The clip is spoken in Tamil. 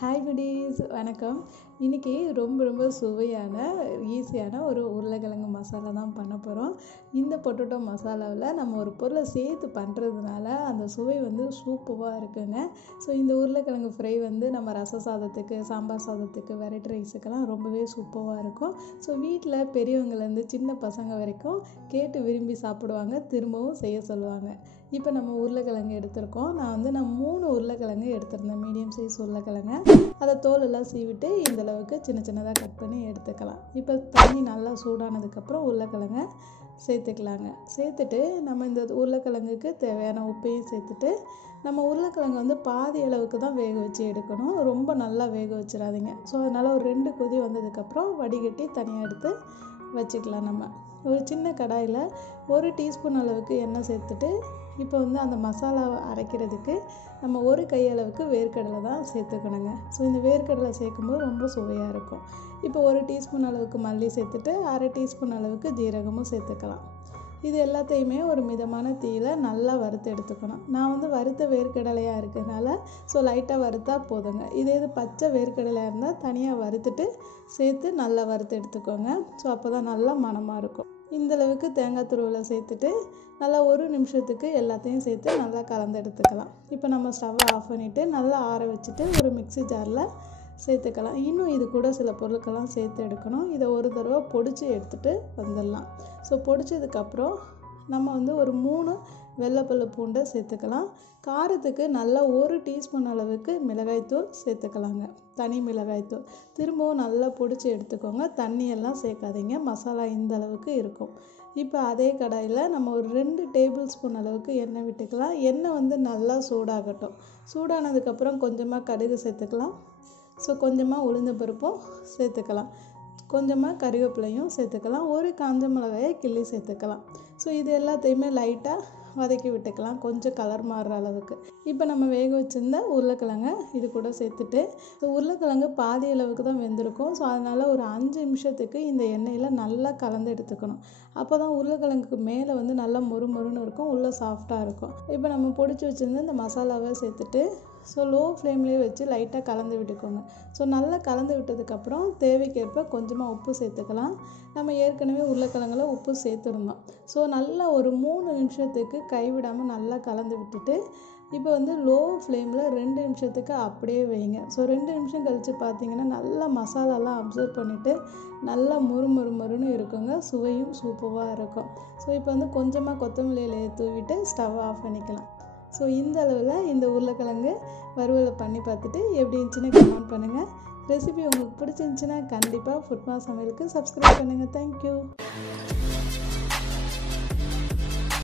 ஹாய் குடீஸ், வணக்கம். இன்றைக்கி ரொம்ப சுவையான ஈஸியான ஒரு உருளைக்கிழங்கு மசாலா தான் பண்ண போகிறோம். இந்த பொட்டேட்டோ மசாலாவில் நம்ம ஒரு பொருளை சேர்த்து பண்ணுறதுனால அந்த சுவை சூப்பராக இருக்குங்க. ஸோ இந்த உருளைக்கிழங்கு ஃப்ரை நம்ம ரச சாதத்துக்கு, சாம்பார் சாதத்துக்கு, வெரைட்டி ரைஸுக்கெல்லாம் ரொம்பவே சூப்பராக இருக்கும். ஸோ வீட்டில் பெரியவங்கலேருந்து சின்ன பசங்க வரைக்கும் கேட்டு விரும்பி சாப்பிடுவாங்க, திரும்பவும் செய்ய சொல்லுவாங்க. இப்போ நம்ம உருளைக்கிழங்கு எடுத்திருக்கோம். நான் 3 உருளைக்கிழங்கு எடுத்திருந்தேன், மீடியம் சைஸ் உருளைக்கிழங்கு. அதை தோலெல்லாம் சீவிட்டு இந்தளவுக்கு சின்ன சின்னதாக கட் பண்ணி எடுத்துக்கலாம். இப்போ தண்ணி நல்லா சூடானதுக்கப்புறம் உருளைக்கிழங்கை சேர்த்துக்கலாங்க. சேர்த்துட்டு நம்ம இந்த உருளைக்கிழங்குக்கு தேவையான உப்பையும் சேர்த்துட்டு நம்ம உருளைக்கிழங்கு பாதி அளவுக்கு தான் வேக வச்சு எடுக்கணும், ரொம்ப நல்லா வேக வச்சிடாதீங்க. ஸோ அதனால் ஒரு 2 கொதி வந்ததுக்கப்புறம் வடிகட்டி தனியாக எடுத்து வச்சுக்கலாம். நம்ம ஒரு சின்ன கடாயில் 1 டீஸ்பூன் அளவுக்கு எண்ணெய் சேர்த்துட்டு இப்போ அந்த மசாலாவை அரைக்கிறதுக்கு நம்ம 1 கையளவுக்கு வேர்க்கடலை தான் சேர்த்துக்கணுங்க. ஸோ இந்த வேர்க்கடலை சேர்க்கும்போது ரொம்ப சுவையாக இருக்கும். இப்போ 1 டீஸ்பூன் அளவுக்கு மல்லி சேர்த்துட்டு 1/2 டீஸ்பூன் அளவுக்கு ஜீரகமும் சேர்த்துக்கலாம். இது எல்லாத்தையுமே ஒரு மிதமான தீயில் நல்லா வறுத்து எடுத்துக்கணும். நான் வறுத்த வேர்க்கடலையாக இருக்கிறதுனால ஸோ லைட்டாக வறுத்தா போதுங்க. இது பச்சை வேர்க்கடலையாக இருந்தால் தனியாக வறுத்துட்டு சேர்த்து நல்லா வறுத்து எடுத்துக்கோங்க. ஸோ அப்போ தான் நல்லா மணமாக இருக்கும். இந்தளவுக்கு தேங்காய் துருவலை சேர்த்துட்டு நல்லா 1 நிமிஷத்துக்கு எல்லாத்தையும் சேர்த்து நல்லா கலந்து எடுத்துக்கலாம். இப்போ நம்ம ஸ்டவ்வை ஆஃப் பண்ணிவிட்டு நல்லா ஆற வச்சுட்டு ஒரு மிக்ஸி ஜாரில் சேர்த்துக்கலாம். இன்னும் இது கூட சில பொருட்கள்லாம் சேர்த்து எடுக்கணும். இதை ஒரு தடவை பொடிச்சு எடுத்துகிட்டு வந்துடலாம். ஸோ பொடிச்சதுக்கப்புறம் நம்ம ஒரு 3 வெள்ளைப்பல் பூண்டை சேர்த்துக்கலாம். காரத்துக்கு நல்லா 1 டீஸ்பூன் அளவுக்கு மிளகாய்த்தூள் சேர்த்துக்கலாங்க, தனி மிளகாய்த்தூள். திரும்பவும் நல்லா பொடிச்சு எடுத்துக்கோங்க, தண்ணியெல்லாம் சேர்க்காதீங்க, மசாலா இந்த அளவுக்கு இருக்கும். இப்போ அதே கடாயில் நம்ம ஒரு 2 டேபிள் ஸ்பூன் அளவுக்கு எண்ணெய் விட்டுக்கலாம். எண்ணெய் நல்லா சூடாகட்டும். சூடானதுக்கப்புறம் கொஞ்சமாக கடுகு சேர்த்துக்கலாம். ஸோ கொஞ்சமாக உளுந்து பருப்பும் சேர்த்துக்கலாம், கொஞ்சமாக கறிவேப்பிலையும் சேர்த்துக்கலாம், 1 காஞ்ச மிளகாயை கிள்ளி சேர்த்துக்கலாம். ஸோ இது எல்லாத்தையுமே லைட்டாக வதக்கி விட்டுக்கலாம், கொஞ்சம் கலர் மாறுற அளவுக்கு. இப்போ நம்ம வேக வச்சுருந்த உருளைக்கிழங்கை இது கூட சேர்த்துட்டு, ஸோ உருளைக்கிழங்கு பாதி அளவுக்கு தான் வெந்திருக்கும். ஸோ அதனால் ஒரு 5 நிமிஷத்துக்கு இந்த எண்ணெயில் நல்லா கலந்து எடுத்துக்கணும். அப்போ தான் உருளைக்கிழங்குக்கு மேலே நல்லா மொறுன்னு இருக்கும், உள்ளே சாஃப்டாக இருக்கும். இப்போ நம்ம பொடிச்சு வச்சுருந்த இந்த மசாலாவை சேர்த்துட்டு ஸோ லோ ஃப்ளேம்லேயே வச்சு லைட்டாக கலந்து விட்டுக்கோங்க. ஸோ நல்லா கலந்து விட்டதுக்கப்புறம் தேவைக்கேற்ப கொஞ்சமாக உப்பு சேர்த்துக்கலாம். நம்ம ஏற்கனவே உருளைக்கிழங்குல உப்பு சேர்த்துருந்தோம். ஸோ நல்லா ஒரு 3 நிமிஷத்துக்கு கைவிடாமல் நல்லா கலந்து விட்டுட்டு இப்போ லோ ஃப்ளேமில் 2 நிமிஷத்துக்கு அப்படியே வைங்க. ஸோ 2 நிமிஷம் கழித்து பார்த்தீங்கன்னா நல்லா மசாலாலாம் அப்சர்வ் பண்ணிவிட்டு நல்லா மொறுன்னு இருக்குங்க, சுவையும் சூப்பராக இருக்கும். ஸோ இப்போ கொஞ்சமாக கொத்தமல்லி இலையை தூவிட்டு ஸ்டவ் ஆஃப் பண்ணிக்கலாம். ஸோ இந்த அளவில் இந்த உருளைக்கிழங்கு வறுவலை பண்ணி பார்த்துட்டு எப்படி இருந்துச்சுன்னு கமெண்ட் பண்ணுங்கள். ரெசிபி உங்களுக்கு பிடிச்சிருந்துச்சுன்னா கண்டிப்பாக ஃபுட்மா சமையலுக்கு சப்ஸ்கிரைப் பண்ணுங்கள். தேங்க்யூ.